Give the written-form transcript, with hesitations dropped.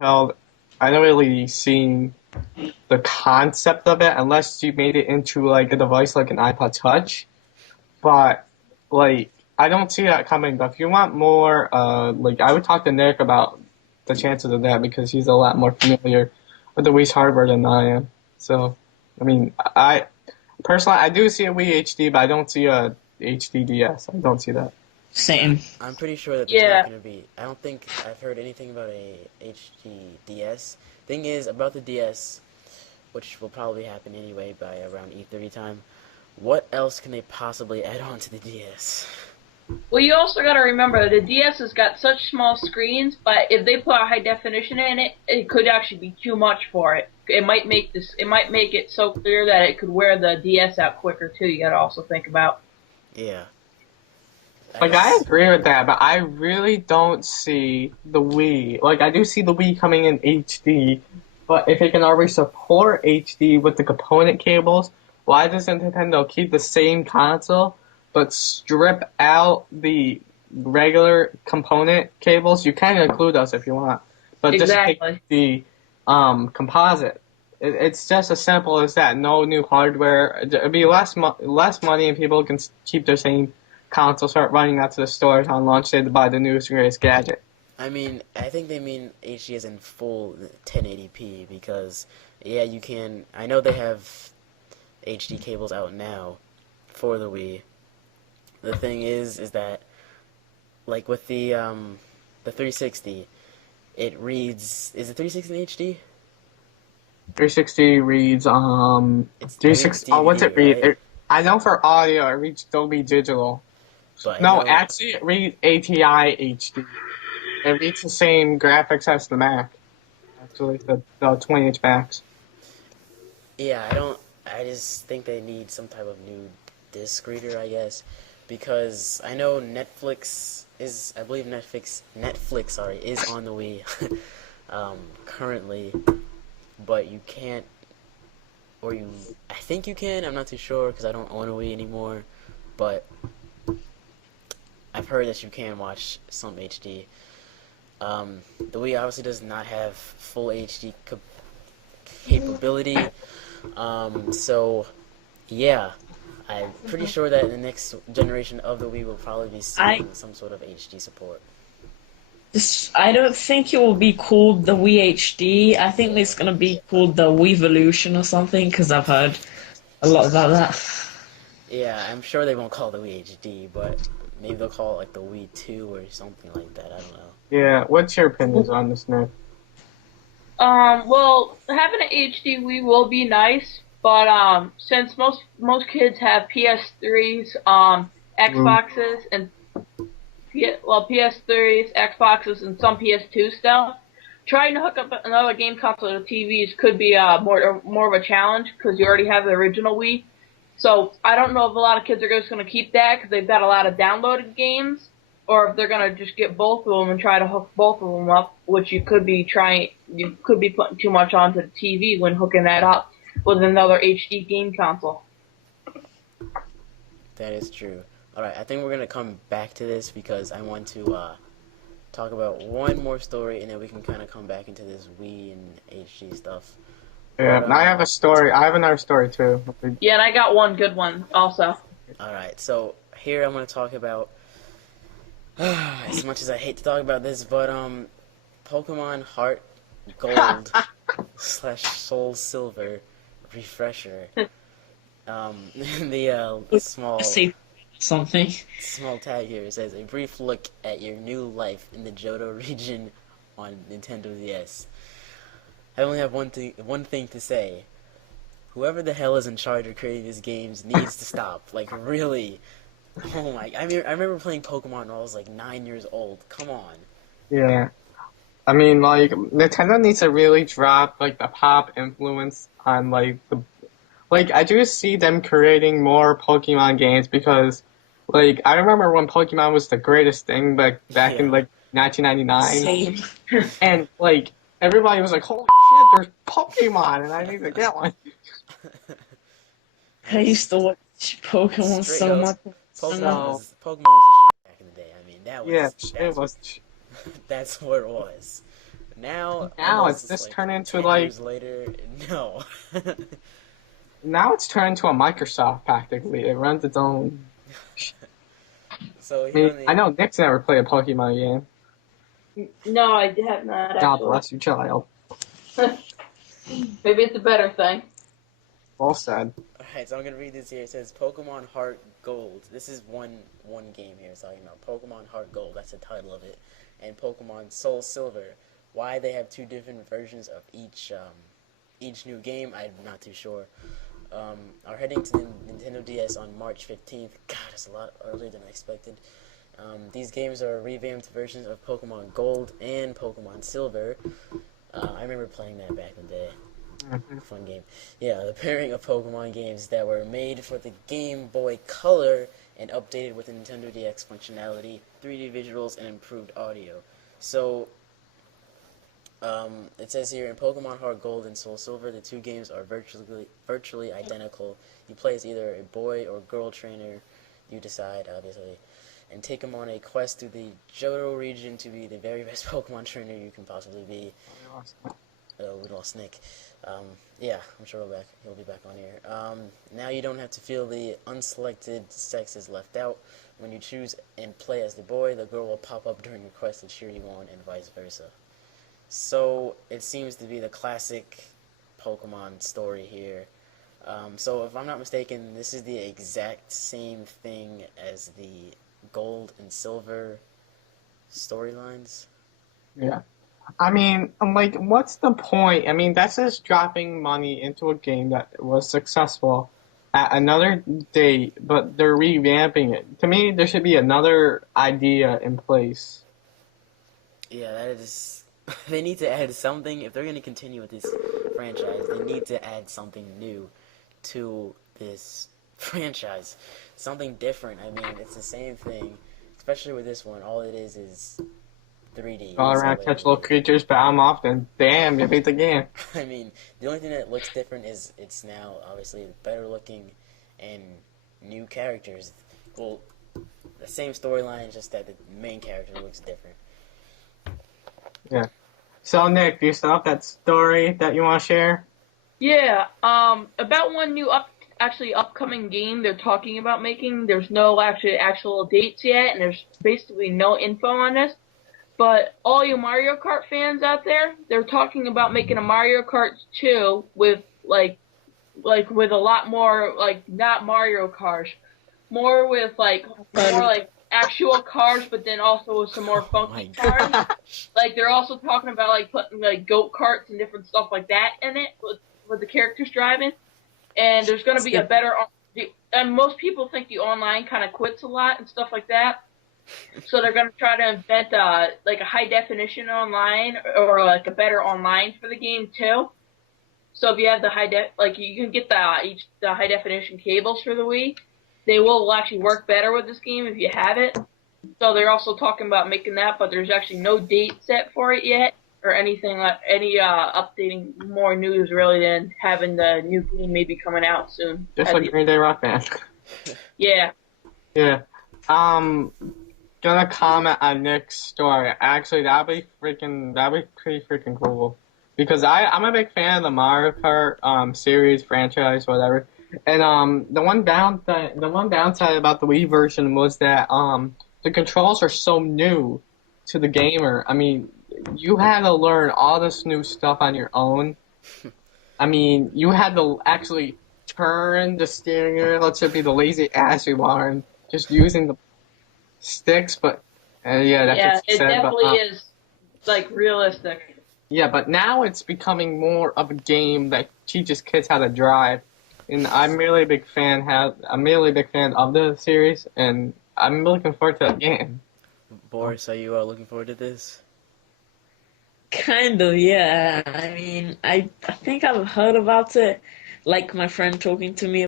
Well, I don't really see the concept of it unless you made it into like a device like an iPod Touch. But like, I don't see that coming. But if you want more, like, I would talk to Nick about the chances of that because he's a lot more familiar with the Wii's hardware than I am. So, I mean, I personally I do see a Wii HD, but I don't see a HD DS. I don't see that. Yeah, Same. I'm pretty sure that there's not Yeah. going to be. I don't think I've heard anything about a HD DS. Thing is, about the DS, which will probably happen anyway by around E3 time, what else can they possibly add on to the DS? Well, you also got to remember the DS has got such small screens, but if they put a high definition in it, it could actually be too much for it. It might make it so clear that it could wear the DS out quicker too. You got to also think about. Yeah, Like I that's agree with that, but I really don't see the Wii. Like I do see the Wii coming in HD, but if it can already support HD with the component cables, why doesn't Nintendo keep the same console but strip out the regular component cables? You can include those if you want, but just take Exactly. the composite. It's just as simple as that. No new hardware. It'd be less money, and people can keep their same console. Start running out to the stores on launch day to buy the newest and greatest gadget. I mean, I think they mean HD as in full 1080p because, yeah, you can. I know they have HD cables out now for the Wii. The thing is that like with the 360, it reads. Is it 360 in HD? 360 reads It reads 360. Oh, what's it DVD, read? right? I know for audio it reads Dolby Digital. But I No, know. actually it reads ATI HD. It reads the same graphics as the Mac. Actually, the 20-inch Macs. Yeah, I don't. I just think they need some type of new disc reader, I guess, because I know Netflix is. I believe Netflix, sorry, is on the Wii, currently, but you can't, or you. I think you can. I'm not too sure because I don't own a Wii anymore, but I've heard that you can watch some HD. The Wii obviously does not have full HD capability. So yeah, I'm pretty sure that the next generation of the Wii will probably be I seeing some sort of HD support. I don't think it will be called the Wii HD. I think Yeah, it's gonna be called the Weevolution or something because I've heard a lot about that. yeah, I'm sure they won't call it the Wii HD, but maybe they'll call it like the Wii 2 or something like that. I don't know. Yeah, what's your opinions on this, Nick? Well, having an HD Wii will be nice, but since most kids have PS3s, Ooh. Xboxes, and PS3s, Xboxes, and some PS2 stuff, trying to hook up another game console to TVs could be more of a challenge because you already have the original Wii. So I don't know if a lot of kids are just going to keep that because they've got a lot of downloaded games, or if they're going to just get both of them and try to hook both of them up, which you could be putting too much onto the TV when hooking that up with another HD game console. That is true. All right, I think we're gonna come back to this because I want to talk about one more story, and then we can kind of come back into this Wii and HD stuff. Yeah, But and I have a story. I have another story too. Yeah, and I got one good one also. all right. So here I'm gonna talk about. As much as I hate to talk about this, but Pokemon Heart Gold slash Soul Silver refresher. The small Say something. small tag here says a brief look at your new life in the Johto region on Nintendo DS. I only have one thing to say. Whoever the hell is in charge of creating these games needs to stop. Like really. Oh my! I remember playing Pokemon when I was like 9 years old. Come on. Yeah, I mean, like Nintendo needs to really drop like the pop influence on like the like I do see them creating more Pokemon games because like I remember when Pokemon was the greatest thing back in Yeah. like 1999 Same. and like everybody was like holy shit there's Pokemon and I need to get one. I That's used to watch Pokemon straight so up. much. So Pokemon was the shit back in the day. I mean, that yeah, was it that's was that's what it was. Now, Now it's almost just like turned into 10 like years later, no. now it's turned into a Microsoft practically. It runs its own. So I here mean, on I the know Nick's never played a Pokemon game. No, I have not God actually. bless you, child. Maybe it's a better thing. Well said. Alright, so I'm gonna read this here. It says Pokemon Heart Gold. This is one game here it's talking about. Pokemon Heart Gold, that's the title of it. And Pokemon Soul Silver. Why they have two different versions of each new game, I'm not too sure. Are heading to the Nintendo DS on March 15th. God, it's a lot earlier than I expected. These games are revamped versions of Pokemon Gold and Pokemon Silver. I remember playing that back in the day. Mhm. Fun game. Yeah, the pairing of Pokemon games that were made for the Game Boy Color and updated with the Nintendo DX functionality, 3D visuals, and improved audio. So, it says here in Pokemon Heart Gold and Soul Silver, the two games are virtually identical. You play as either a boy or girl trainer, you decide, obviously, and take them on a quest through the Johto region to be the very best Pokemon trainer you can possibly be. We lost Nick. Yeah, I'm sure he'll be back on here. Now you don't have to feel the unselected sex is left out. When you choose and play as the boy, the girl will pop up during your quest to cheer you on, and vice versa. So it seems to be the classic Pokemon story here. So if I'm not mistaken, this is the exact same thing as the Gold and Silver storylines. Yeah. I mean, I'm like, what's the point? I mean, that's just dropping money into a game that was successful at another date, but they're revamping it. To me, there should be another idea in place. Yeah, that is. They need to add something. If they're going to continue with this franchise, they need to add something new to this franchise. Something different. I mean, it's the same thing, especially with this one. All it is 3D. All That's all around, they catch really little is. creatures, battle them off, and bam, you beat the game. I mean, the only thing that looks different is it's now obviously better looking and new characters. Well, the same storyline, just that the main character looks different. Yeah. So, Nick, do you still have that story that you want to share? Yeah, about one new upcoming game they're talking about making. There's no actual dates yet, and there's basically no info on this. But all you Mario Kart fans out there, they're talking about making a Mario Kart 2 with with a lot more not Mario cars, more with more like actual cars, but then also with some more Oh my funky cars. gosh. Like they're also talking about putting goat karts and different stuff like that in it with the characters driving. And there's going to be a better. And most people think the online kind of quits a lot and stuff like that. So they're going to try to invent a high definition online or like a better online for the game too. So if you have the you can get the high definition cables for the Wii. They will actually work better with this game if you have it. So they're also talking about making that, but there's actually no date set for it yet, or anything like updating more news really than having the new game maybe coming out soon. Just like Green Day Rock Band. Yeah, Yeah. Gonna comment on Nick's story. Actually, that'd be pretty freaking cool. Because I'm a big fan of the Mario Kart series, franchise, whatever. And the one downside about the Wii version was that the controls are so new to the gamer. I mean, you had to learn all this new stuff on your own. I mean, you had to actually turn the steering wheel. Let's say be the lazy ass you are, and just using the sticks. But yeah, that's what yeah, she it said. But definitely is realistic. yeah, but now it's becoming more of a game that teaches kids how to drive, and I'm really a big fan of the series, and I'm looking forward to that game. Boris, are you looking forward to this? Kind of, yeah. I mean, I think I've heard about it, like my friend talking to me